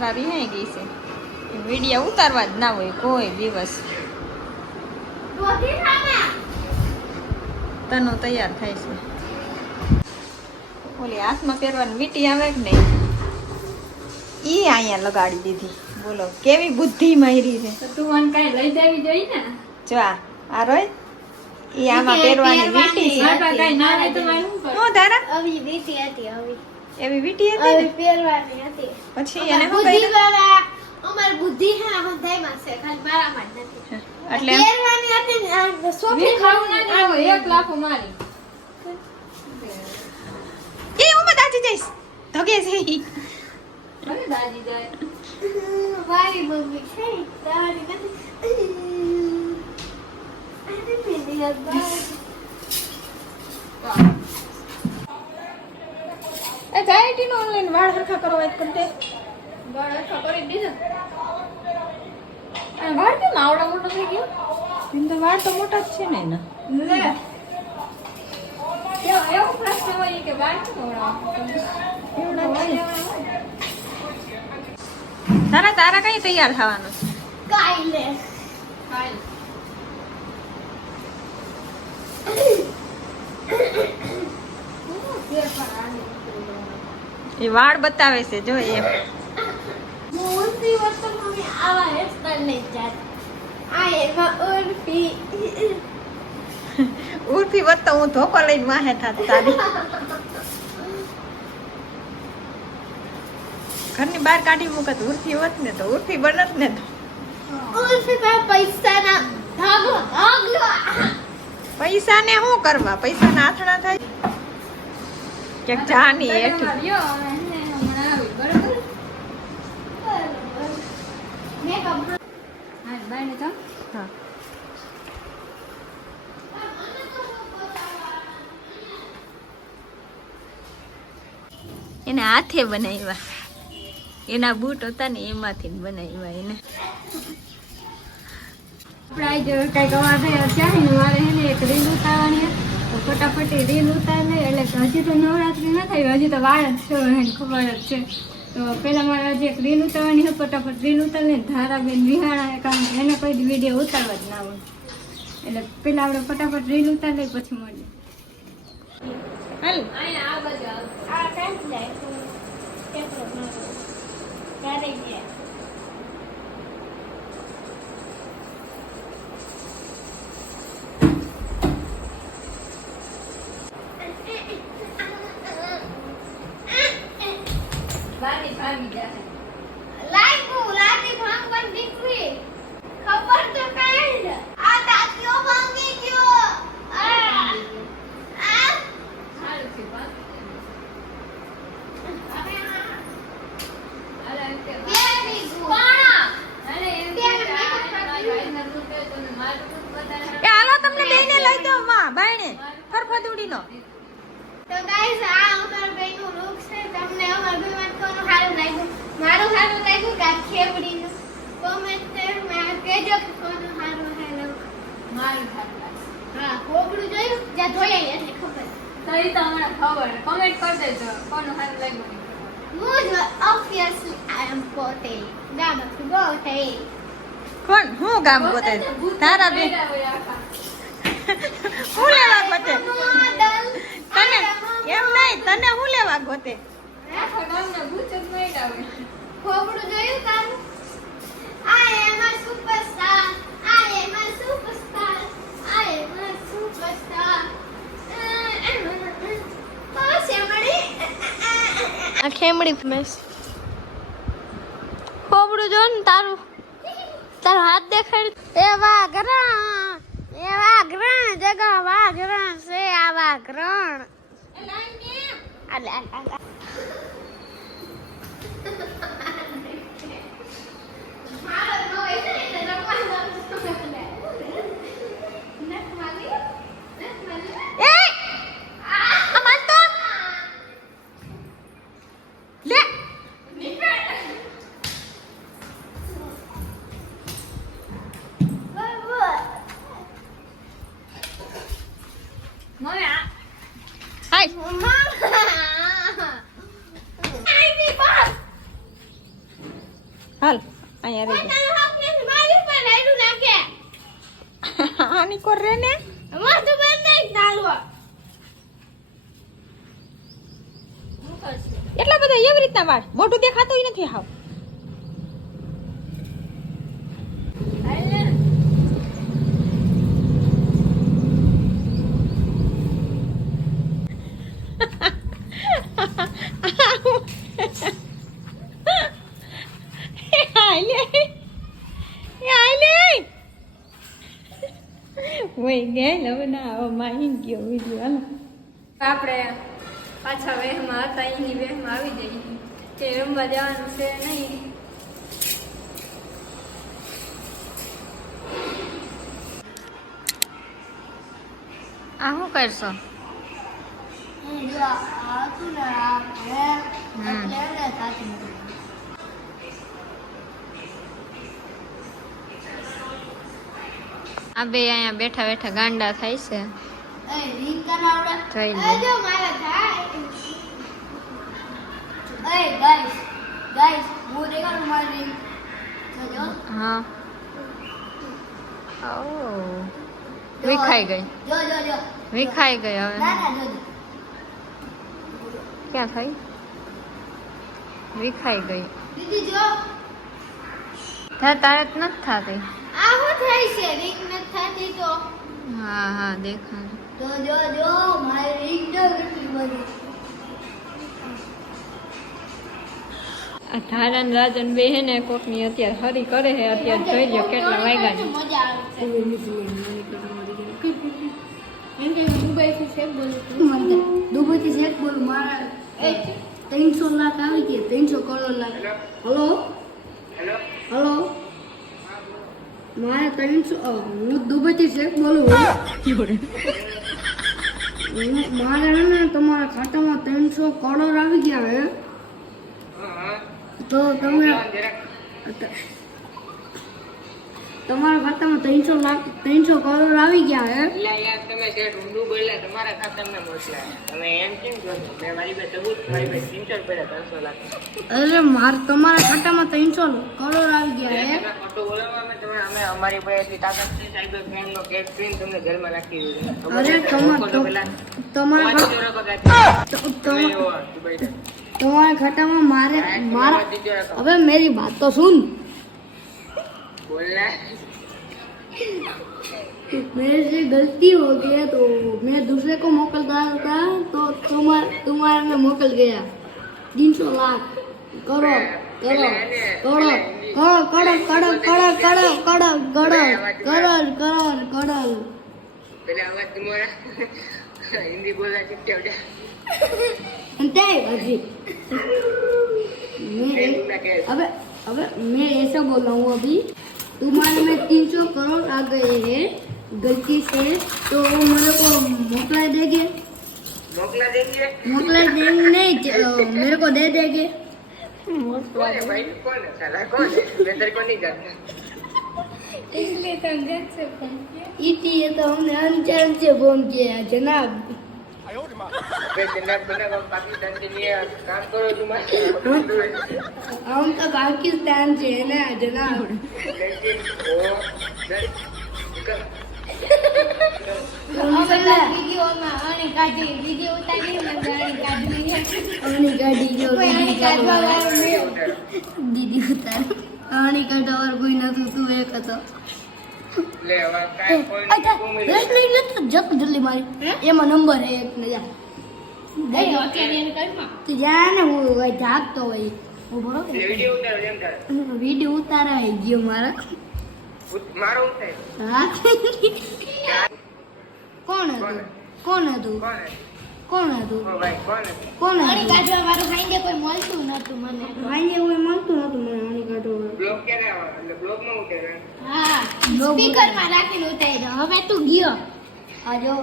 તારા રિહાઈ ગઈ છે વિડીયો ઉતારવા જ ના હોય કોઈ દિવસ. તનો તૈયાર થાય છે. ઓલી હાથમાં પહેરવાની વીટી આવે કે નહીં ઈ અહીંયા લગાડી દીધી. બોલો કેવી બુદ્ધિ મારી છે. તો તું મને કઈ લઈ જવી જોઈએ ને. જો આ રોય ઈ આમાં પહેરવાની વીટી છે. મારા કઈ ના હોય તો મારે શું કરું? હું તારા આવી વીટી હતી આવી એવી વીટી હતી આવી ને પહેરવાની હતી. પછી એને શું બુદ્ધિ કર્યું વાળા અમાર બુદ્ધિ હે ને હંધાઈમાં છે ખાલી મારામાં જ નથી. એટલે પહેરવાની હતી ને આ સોફી વી ખાવું ના દેવો, એક લાફો મારી. એ હું દાજી જઈશ ધોગે છે ઈ. ભલે દાજી જાય. મારી મમ્મી છે તારી નથી. અરે મેરી અબ્બા એ જાયટી નો ઓનલાઈન વાળ હરખા કરો વાત કરતે વાળ હરખા કરી દીધા. આ વાળ કેમ આવડા મોટો થઈ ગયો? એમ તો વાળ તો મોટા જ છે ને એના. લે એવો પ્રશ્ન હોય કે વાળ કેમ આવડા તારા કઈ તૈયાર થવાનું છે? કાઈલે હાલ એ વાળ બતાવે છે જો એમ. મોટી વસ્તુ મમ્મી આવા હેરસ્ટાઈલ નહીં જાત આ એમાં ઉર્ફી ઉર્ફી વધતો હું ધોકો લઈને વાહે થાત તારી ઘરની બહાર કાઢી મૂકત ઉર્ફી હોત ને તો ઉર્ફી બનત ને તો ઉર્ફી પાસે પૈસા ના ભાગો ભાગલો પૈસા ને શું કરવા પૈસા ના આથડા થાય ક્યાંક જાની એઠી લ્યો હવે હમણાં આવી બરાબર. મેકઅપ હા બાય ને તો હા એને હાથે બનાવ્યા એના બૂટ હતા ને એમાંથી બનાવ્યા એને. આપણે જો કઈક અવાજ થયા ને મારે હે ને એક રીલ ઉતારવાની હે. તો ફટાફટ એ રીલ ઉતાર લે એટલે હજી તો નવરાત્રી ન થઈ હજી તો વાર જ છે એને ખબર જ છે. તો પેલા મારે હજી એક રીલ ઉતારવાની છે ફટાફટ રીલ ઉતાર લે ધારાબેન વિહાણા કારણ કે એને કોઈ વિડીયો ઉતારવા જ ના હોય એટલે પેલા આપણે ફટાફટ રીલ ઉતાર લઈ પછી મળીએ. હાલ આ બાજુ આ કાંઈ જાય કેટલો મારો ક્યારે ગયા બારી ભાગી જાય. લાગી ભાંગવાની દીકરી ખબર તો કાંઈ ને આ દાંતિયો ભાંગી ગયો આ સારું છે ભાગી જાય. અરે એમ કે વેરી ગુડ પાણા અરે એમ કે મારા ભાઈના રૂપે તમે મારું રૂપ બતાડે. એ હાલો તમને બેને લઈ દો માં બાયણે ફરફદુડીનો. તો ગાઈસ આ અમાર બેનું લુક છે તમને અમાર બેમાં કોનું સારું લાગ્યું મારું સારું લાગ્યું કે આ ખેવડીનું કોમેન્ટમાં કહેજો કે કોનું સારું લાગ્યું મારું સારું લાગે. હા કોબડું જોયું જ્યાં જોયા એટલે ખબર તો ઈ તો હમણાં ખબર કમેન્ટ કરી દેજો કોનું સારું લાગ્યું. હું જ ઓબ્વિયસલી આઈ એમ પોતે ગામથી ગોતે કોણ હું ગામ ગોતે તારા બે હું લેવા ગોતે મોડલ તને એમ નહીં તને હું લેવા ગોતે આખા ગામના ભૂત જ મળ્યા હોય. કોબડું જોયું તારું I am a superstar I am a superstar I am a superstar આ ખેમડી મેસ કોબડું જો ને તારું હાથ દેખાડ એ વાઘરણ જગા વાઘરણ છે આ વાઘરણ આલે મમ્મી આ હાય Mama! હાલ અહીંયા રહી પોતાનો હક નથી, મારી ઉપર રાયડું નાખે. જા આની કોર રે ને મોઢું બંધ નહીં ચાલવા. શું કરશે? એટલા બધા એવી રીતના વાળ મોઢું દેખાતું નથી હાવ હાલ ને. વહી ગયા હવે ના હવે માહી ગયો વિડીયો હાલો આપણે પાછા વેહમાં હતા એની વેહમાં આવી જઈએ કે રમવા જવાનું છે નહીં. આ શું કરશો જો આ હતું ને આ હે એટલે એને કાઢી મૂક્યું. આ બે અહીંયા બેઠા બેઠા ગાંડા થાય છે એ રિંગ કરાવડે. થઈ એ ગયું. જો મારા થાય. એ ગાઈસ હું દેખાડું મારી રિંગ. જો હા ઓ વિખાઈ ગઈ જો વિખાઈ ગઈ હવે ના જો ક્યાં થઈ વિખાઈ ગઈ દીદી જો તારે જ નથી થતી આ શું થાય છે રિંગ નથી થતી તો હા હા દેખાય જો મારી રિંગ તો કેટલી બધી. આ ધારા ને રાજન બે હે ને કોકની અત્યારે હરી કરે છે અત્યારે જોઈ લો કેટલા વાગ્યા છે મજા આવે છે. દુબઈથી શેખ બોલું મારા 300 લાખ આવી ગયા 300 કરોડ લાખ. હલો મારે 300 હું દુબઈથી શેખ બોલું મારે હે ને તમારા ખાતામાં 300 કરોડ આવી ગયા હે તો તમે તમારા ખાતામાં 300 કરોડ આવી ગયા હે. એટલે યાર તમે શેઠ ઊંધું બોલ્યા તમારા ખાતામાં મોકલ્યા તમે એમ કેમ કહો છો? મેં મારી પાસે સબૂત મારી પાસે સ્ક્રીનશોટ પડ્યા 300 લાખ અરે તમારા ખાતામાં 300 કરોડ આવી ગયા હે. તમે ખોટું બોલાવવા અમે અમારી પાસે એટલી તાકાત છે સાયબર ક્રાઇમ નો કેસ કરીને તમને જેલમાં નાખી દીધું. અરે તમારા ખાતામાં મારા अबे मेरी बात तो सुन બોલના मेरे से गलती हो गई तो मैं दूसरे को मोकलता था तो तुम्हारे में मोकल गया 300 लाख करोड़ करोड़ करोड़ करोड़ करोड़ करोड़ करोड़ करोड़ करोड़ करोड़ करोड़ करोड़ પેલા આવાજ તમારા હિન્દી બોલના શીખતે આવડે अंते अभी अबे मैं ऐसा बोल रहा हूँ अभी तुम्हारे में 300 करोड़ आ गए हैं गलती से तो मेरे को मोकला देंगे नहीं मेरे को दे देंगे कौन है भाई कौन है साला कौन है मैं तेरे को नहीं जानता इसलिए इसलिए तो हमने अनजान से फोन किया है जनाब जनाब पाकिस्तान के लिए काम करो तुम्हारे हम तो पाकिस्तान से है ना जनाब વિડીયોમાં આને કાઢી વિડીયો ઉતારી ને ગાડી કાઢી आनी गाड़ी जो આને કાઢવા વાળો નહીં. दीदी उतार आनी काटा और कोई ना तू एक तो ले હવે કાઈ કોઈ जब जल्दी मारी ये मा नंबर है एक ने जा એ અત્યારે એને કરમાં तो जाने वो भाई जागतो भाई वो बड़ो વિડિયો ઉતારો એમ કરે वीडियो उतारा है जियो मारा મારો ઉતાર हाँ कौन है तू कौन है तू કોણ હે कौन है तू ઓ ભાઈ કોણ હે कौन આને है तू કાઢવા વાળું ખાઈને કોઈ મળતું નતું મને. भाई ये कोई मानतो ना तुम आनी काटो બ્લોક ક્યારે આવે એટલે બ્લોક માં ઉતારે હા સ્પીકરમાં રાખીને ઉતારી દો. હવે તું ગયો आ जाओ